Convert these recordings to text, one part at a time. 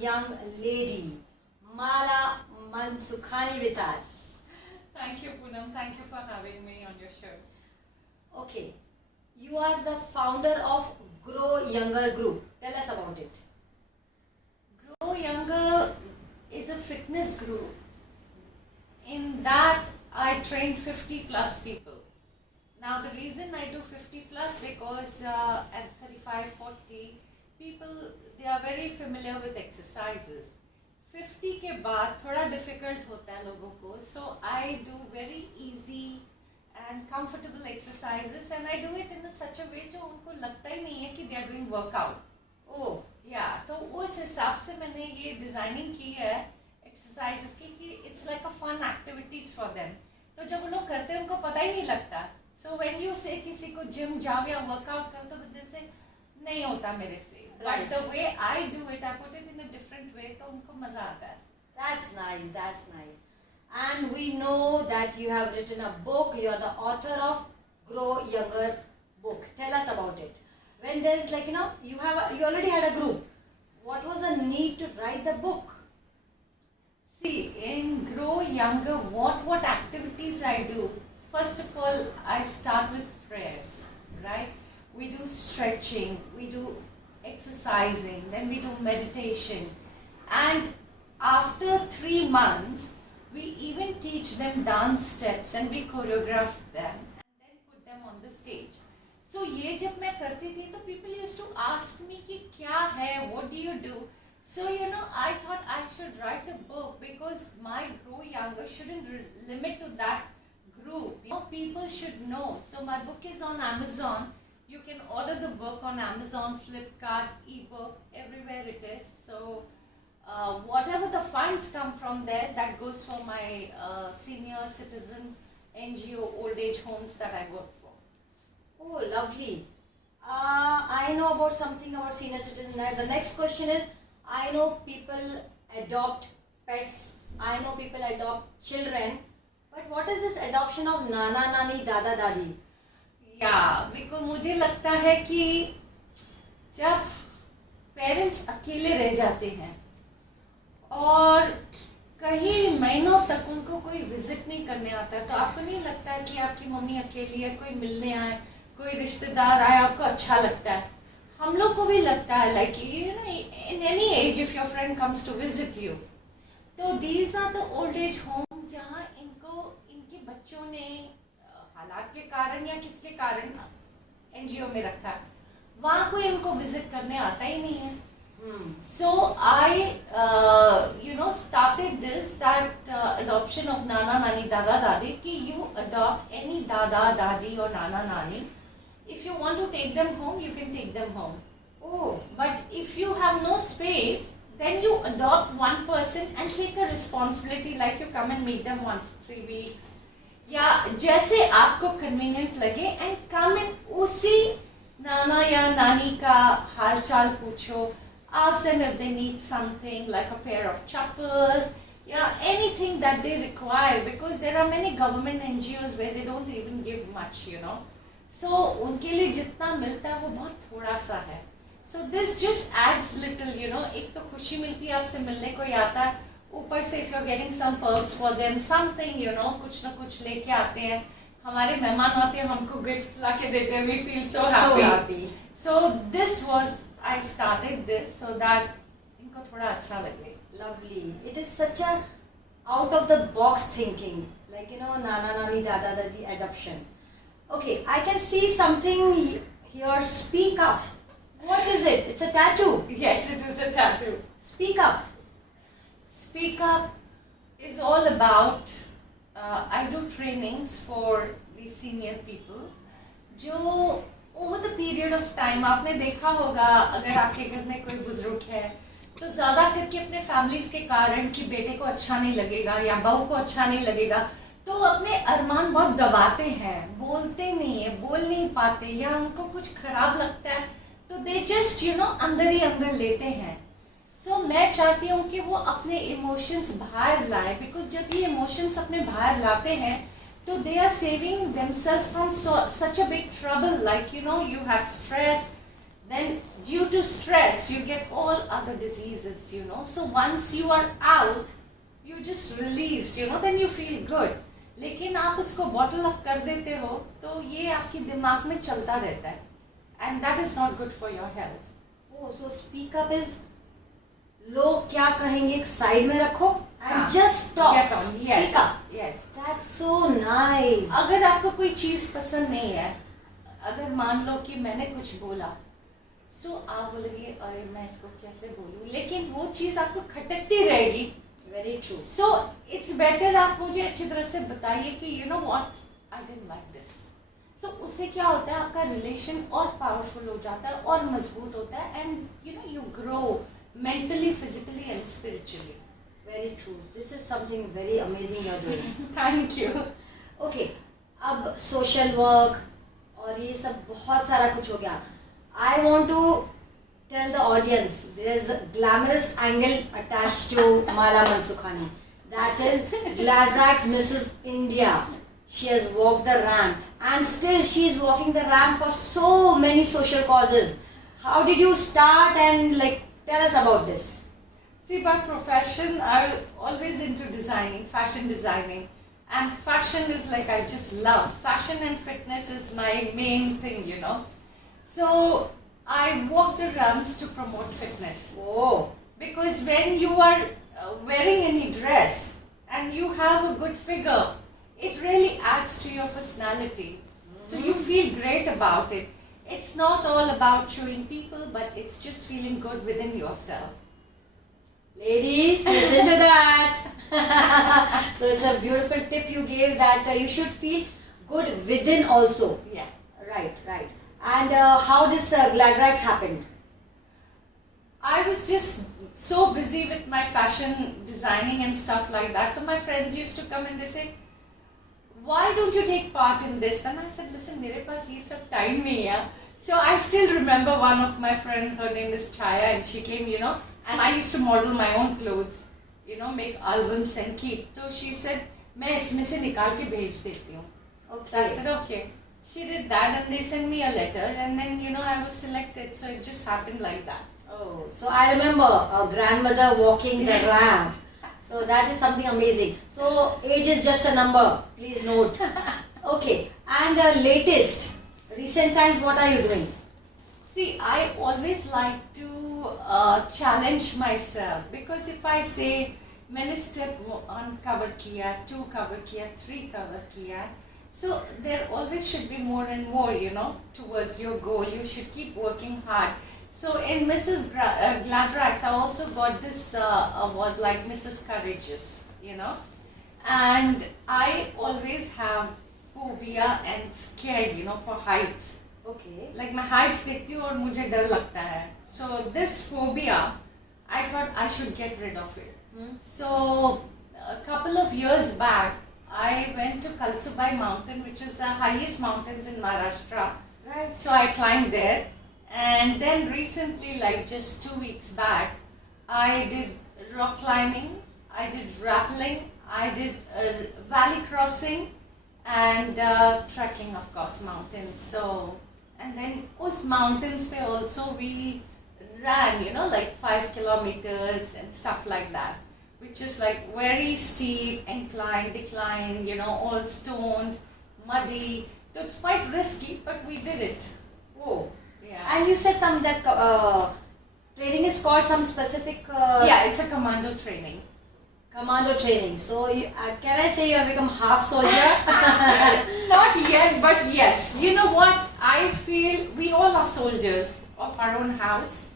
young lady, Mala Mansukhani, with us. Thank you, Poonam. Thank you for having me on your show. Okay, you are the founder of Grow Younger Group. Tell us about it. Grow Younger is a fitness group. In that, I train 50 plus people. Now, the reason I do 50 plus because at 35, 40, people, they are very familiar with exercises. 50 के बाद थोड़ा difficult होता है लोगों को. So, I do very easy and comfortable exercises and I do it in such a way जो उनको लगता ही नहीं है कि they are doing workout. Oh, Yeah, तो उस हिसाब से मैंने ये डिजाइनिंग की है एक्सरसाइजेस की कि it's like a fun activities for them. तो जब वो लोग करते हैं उनको पता ही नहीं लगता. सो व्हेन यू से किसी को जिम जाओ या वर्कआउट करो तो दिल से नहीं होता मेरे से. But the way I do it, I put it in a different way, तो उनको मजा आता है. that's nice, that's nice. And we know that you have written a book. You are the author of Grow Younger book. Tell us about it. When there is like, you already had a group. What was the need to write the book? See, in Grow Younger, what activities I do? First of all, I start with prayers, right? We do stretching, we do exercising, then we do meditation. And after 3 months, we even teach them dance steps and we choreograph them and then put them on the stage. So ये जब मैं करती थी तो people used to ask me कि क्या है, what do you do? So I thought I should write a book because my Grow Younger shouldn't limit to that group. People should know. So my book is on Amazon. You can order the book on Amazon, Flipkart, ebook, everywhere it is. So whatever the funds come from there, that goes for my senior citizen NGO old age homes that I work for. Oh, lovely. I know about something about senior citizens. The next question is, I know people adopt pets. I know people adopt children. But what is this adoption of Nana Nani, Dada Dadi? Yeah, because मुझे लगता है कि जब parents अकेले रह जाते हैं और कहीं महीनों तक उनको कोई विजिट नहीं करने आता है, तो आपको नहीं लगता है कि आपकी मम्मी अकेली है, कोई मिलने आए, कोई रिश्तेदार आए, आपको अच्छा लगता है? हम लोग को भी लगता है, like in any age if your friend comes to visit you. तो these are the old age home जहाँ इनके बच्चों ने हालात के कारण या किसके कारण एनजीओ में रखा है, वहाँ कोई इनको विजिट करने आता ही नहीं है. So I started this adoption of Nana Nani Dada Dadi कि you adopt any Dada Dadi or Nana Nani. If you want to take them home, you can take them home. Oh, but if you have no space, then you adopt one person and take a responsibility, like you come and meet them once 3 weeks. या जैसे आपको convenient लगे and come and उसी नाना या नानी का हाल चाल पूछो. Ask them if they need something like a pair of chappals, anything that they require, because there are many government NGOs where they don't even give much, So उनके लिए जितना मिलता है वो बहुत थोड़ा सा है. So this just adds little, एक तो खुशी मिलती है आपसे मिलने कोई आता है, ऊपर से if you're getting some perks for them, something, कुछ ना कुछ लेके आते हैं. हमारे मेहमान आते हैं, हमको गिफ्ट ला के देते हैं, we feel so happy. So this was, I started this so that इनको थोड़ा अच्छा लगे. Lovely. It is such a out of the box thinking, like Nana Nani Dada Dadi adoption. Okay, I can see something here. Speak up. What is it? It's a tattoo. Yes, it is a tattoo. Speak up. Speak up is all about I do trainings for the senior people. जो over the period of time आपने देखा होगा, अगर आपके घर में कोई बुजुर्ग है तो ज़्यादा करके अपने फैमिलीज के कारण कि बेटे को अच्छा नहीं लगेगा या बहू को अच्छा नहीं लगेगा, तो अपने अरमान बहुत दबाते हैं, बोलते नहीं है, बोल नहीं पाते, या उनको कुछ खराब लगता है तो दे जस्ट अंदर ही अंदर लेते हैं. सो मैं चाहती हूँ कि वो अपने इमोशंस बाहर लाए, बिकॉज जब ये इमोशंस अपने बाहर लाते हैं तो they are saving themselves from such a big trouble, like you have stress, Then due to stress, you get all other diseases, you know. So once you are out, you just released, you know, then you feel good. लेकिन आप उसको bottle up कर देते हो तो ये आपके दिमाग में चलता रहता है, and that is not good for your health. Oh, so speak up is लोग क्या कहेंगे एक साइड में रखो and हाँ, just talk. Get on. Yes. Speak up. Yes. That's so nice. अगर आपको कोई चीज पसंद नहीं है, अगर मान लो कि मैंने कुछ बोला, सो आप बोलोगे अरे मैं इसको कैसे बोलूं, लेकिन वो चीज आपको खटकती रहेगी. Very true. So it's better आप मुझे अच्छी तरह से बताइए कि you know what I didn't like this. So उससे क्या होता है, आपका रिलेशन और पावरफुल हो जाता है और मजबूत होता है, and you know you grow mentally, physically and spiritually. Very true. This is something very amazing you're doing. Thank you. Okay, अब social work और ये सब बहुत सारा कुछ हो गया. I want to tell the audience there is a glamorous angle attached to Mala Mansukhani. That is Gladrax Mrs. India. She has walked the ramp and still she is walking the ramp for so many social causes. How did you start and like tell us about this? See, by profession, I'm always into designing, fashion designing. And fashion is like I just love. Fashion and fitness is my main thing, you know. So, I walk the ramps to promote fitness. Oh, Because when you are wearing any dress and you have a good figure, it really adds to your personality. So, you feel great about it. It's not all about showing people, but it's just feeling good within yourself. ladies, listen to that. So it's a beautiful tip you gave that you should feel good within also. Yeah. Right, right. And how this Gladrax happened? I was just so busy with my fashion designing and stuff like that. So my friends used to come and they say, why don't you take part in this? Then I said, listen, mere paas ye sab time nahi hai. So I still remember one of my friend, her name is Chaya, and she came, you know, and I used to model my own clothes, you know, make albums and keep. So she said, मैं इसमें से निकाल के भेज देती हूँ. So I said, okay. She did that and they sent me a letter and then, you know, I was selected. So it just happened like that. Oh, so I remember a grandmother walking the ramp. So that is something amazing. So age is just a number. Please note. Okay. And latest, recent times, what are you doing? See, I always like to challenge myself because if I say मैंने step 1 cover किया, 2 cover किया, 3 cover किया, so there always should be more and more, you know, towards your goal. You should keep working hard. So in Mrs. Gladrax, I also got this award like Mrs. Courageous, you know, and I always have phobia and scared, you know, for heights. Okay. Like my heights देखती हूँ और मुझे डर लगता है. So this phobia, I thought I should get rid of it. So a couple of years back, I went to Kalsubai mountain, which is the highest mountains in Maharashtra. Right. So I climbed there, and then recently, like just 2 weeks back, I did rock climbing, I did rappelling, I did valley crossing, and trekking, of course, mountains. So, and then those mountains pe also we ran, you know, like 5 kilometers and stuff like that, which is like very steep, incline, decline, you know, all stones, muddy. So it's quite risky, but we did it. Oh. Yeah. And you said some that training is called some specific. Yeah, it's a commando training. Commando training. So you, can I say you have become half soldier? Not yet, but yes. You know what? I feel we all are soldiers of our own house.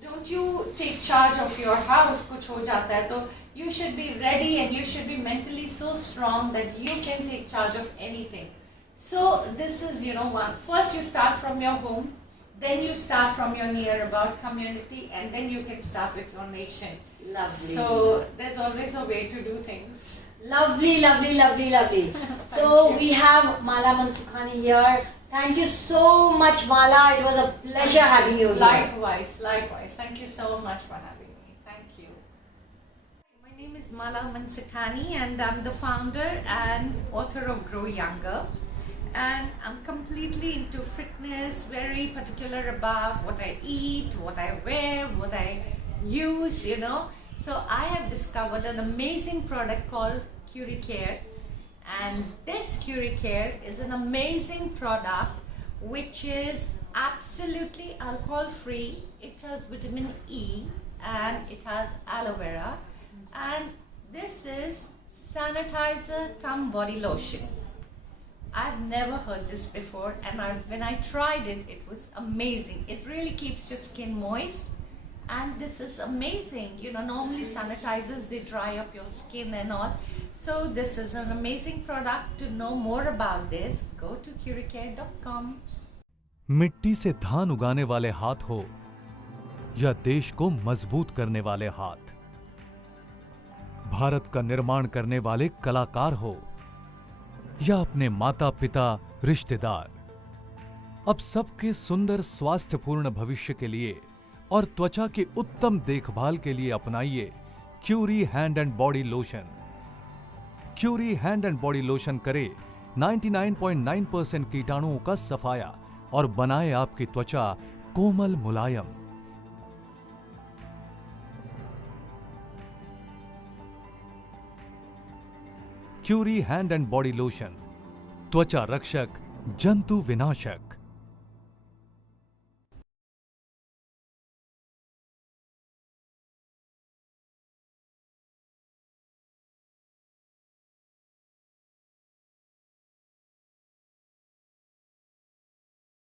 Don't you take charge of your house, kuch ho jata hai, to you should be ready and you should be mentally so strong that you can take charge of anything. So this is, you know, one. First you start from your home, then you start from your near about community, and then you can start with your nation. Lovely. So there's always a way to do things. Lovely, lovely, lovely, lovely. So you. we have Mala Mansukhani here. Thank you so much, Mala. It was a pleasure having you here. Likewise, likewise. Thank you so much for having me. Thank you. My name is Mala Mansukhani and I'm the founder and author of Grow Younger. and I'm completely into fitness, very particular about what I eat, what I wear, what I use, you know. So I have discovered an amazing product called Curicare, and this Curicare is an amazing product which is absolutely alcohol free. It has vitamin E and it has aloe vera, and this is sanitizer cum body lotion. I've never heard this before, and when I tried it, it was amazing. It really keeps your skin moist, and this is amazing. You know, normally sanitizers, they dry up your skin and all. So this is an amazing product. To know more about this, go to curicare.com. मिट्टी से धान उगाने वाले हाथ हो या देश को मजबूत करने वाले हाथ, भारत का निर्माण करने वाले कलाकार हो या अपने माता पिता रिश्तेदार, अब सबके सुंदर स्वास्थ्यपूर्ण भविष्य के लिए और त्वचा की उत्तम देखभाल के लिए अपनाइए Curie hand and body lotion. Curie hand and body lotion करे 99.9% कीटाणुओं का सफाया और बनाए आपकी त्वचा कोमल मुलायम। Curie hand and body lotion, त्वचा रक्षक, जंतु विनाशक।